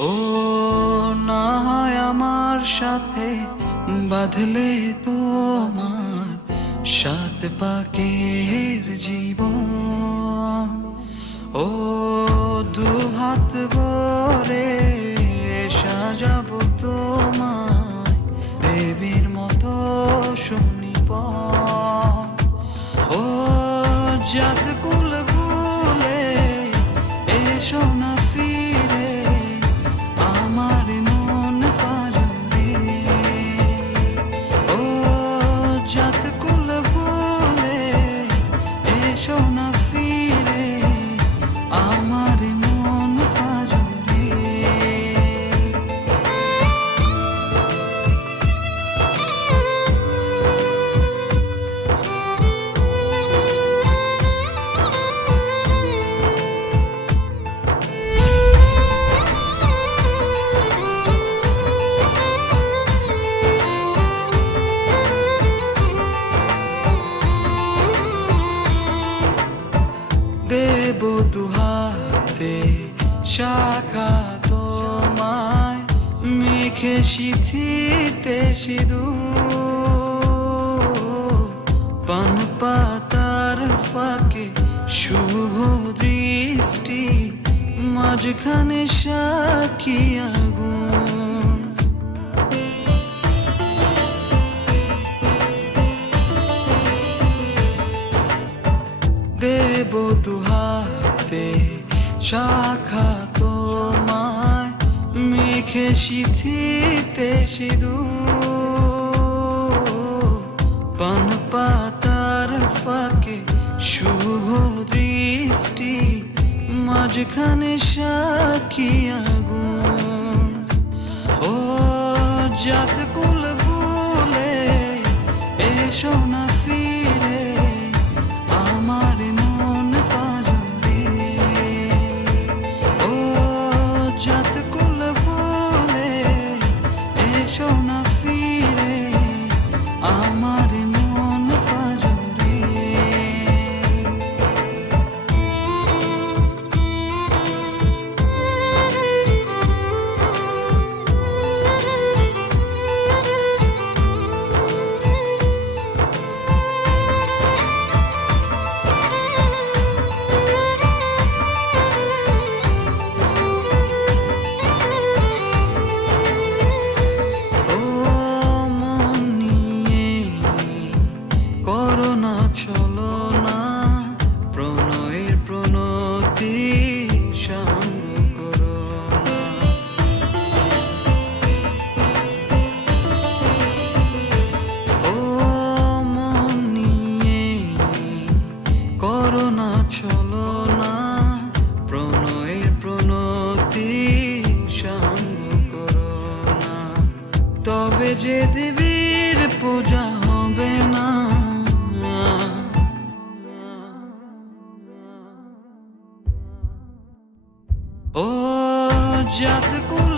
ও না হয় আমার সাথে বাঁধলে তোমার সাত পাকের জীবন। ও দু হাত ভরে সাজাবো তোমায় দেবীর মতো সুনিপন। ও জাত কুল ভুলে এসো না ফিরে আমার মন পাজরে। ও জাত কুল ভুলে এসো না ফিরে আমার মন পাজরে। দেব দুহাতে শাখা তোমায় মেখে সিথিতে সিঁদুর। পান পাতার ফাঁকে শুভ দৃষ্টি মাঝখানে সাক্ষী আগুন। দেব দুহাতে শাখা তোমায় মেখে সিথিতে সিঁদুর। পান পাতার ফাঁকে শুভ দৃষ্টি মাঝখানে সাক্ষী আগুন। ও জাত কুল ভুলে এসো না ফিরে আমার মন পাজরে। ও জাত কুল ভুলে এসো না ফিরে আমার মন পাজরে। ও মন নিয়ে করো না চলো না প্রণয়ের প্রণতি সঙ্গ করো না। ও মন নিয়ে করো না চলো না প্রণয়ের প্রণতি সঙ্গ করো না। তবে যে দেবীর পূজা হবে না। ও জাত কুল